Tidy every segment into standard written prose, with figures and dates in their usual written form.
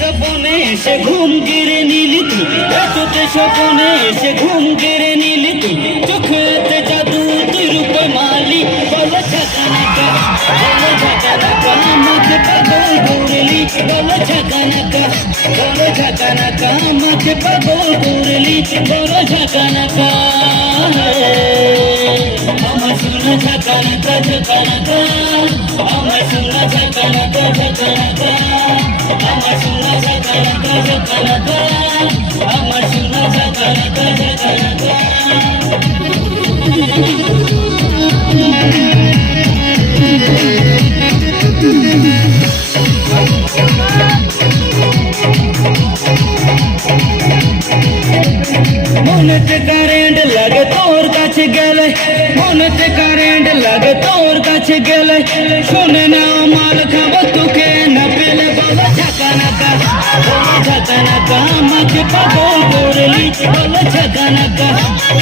স্বপনে এসে ঘুম কেড়ে নিলি তুই, এততে স্বপনে এসে ঘুম কেড়ে নিলি তুই, চোখেতে জাদু তুই রূপে মালি, বলো ঝাঁকানাকা, বলো ঝাঁকানাকা, আমাকে পাগল করলি, বলো ঝাঁকানাকা, বলো ঝাঁকানাকা, আমাকে পাগল করলি, বলো ঝাঁকানাকা। আমার শোনা ঝাঁকানাকা ঝাঁকানাকা, আমার শোনা ঝাঁকানাকা ঝাঁকানাকা, আমার শোনা ঝাঁকানাকা ঝাঁকানাকা, আমার শোনা ঝাঁকানাকা ঝাঁকানাকা। মনেতে কারেন্ট লাগে তোর কাছে গেলে, মনেতে কারেন্ট লাগে তোর কাছে গেলে, শোনে না মাল খাবো তোকে না পেলে, বলো ঝাঁকানাকা, বলো ঝাঁকানাকা, আমাকে পাগল করলি, বলো ঝাঁকানাকা,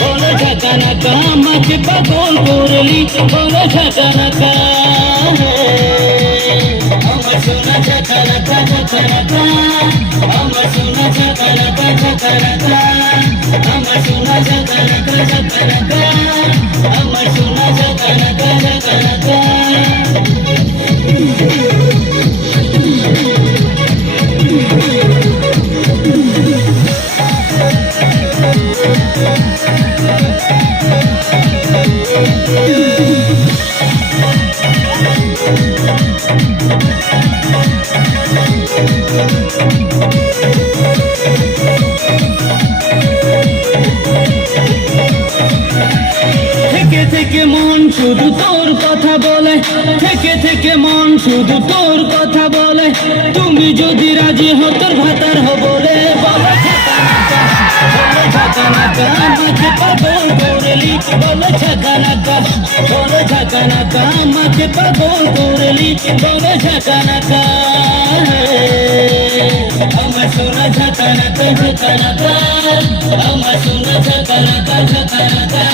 বলো ঝাঁকানাকা, আমাকে পাগল করলি, বলো ঝাঁকানাকা। আমার শোনা ঝাঁকানাকা ঝাঁকানাকা, আমার শোনা ঝাঁকানাকা ঝাঁকানাকা, আমার শোনা ঝাঁকানাকা ঝাঁকানাকা, আমার শোনা ঝাঁকানাকা ঝাঁকানাকা। থেকে থেকে মন শুধু তোর কথা বলে, থেকে থেকে মন শুধু তোর কথা বলে, তুমি যদি রাজি হও তোর ভাতার হব রে, বলো ঝাঁকানাকা, বলো ঝাঁকানাকা, আমাকে পাগল করলি, বলো ঝাঁকানাকা, বলো ঝাঁকানাকা, আমাকে পাগল করলি, বলো ঝাঁকানাকা। আমার শোনা ঝাঁকানাকা ঝাঁকানাকা, আমার শোনা ঝাঁকানাকা ঝাঁকানাকা,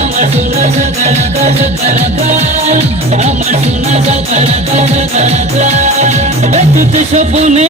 আমার শোনা ঝাঁকানাকা ঝাঁকানাকা, আমার শোনা ঝাঁকানাকা ঝাঁকানাকা। এততে স্বপনে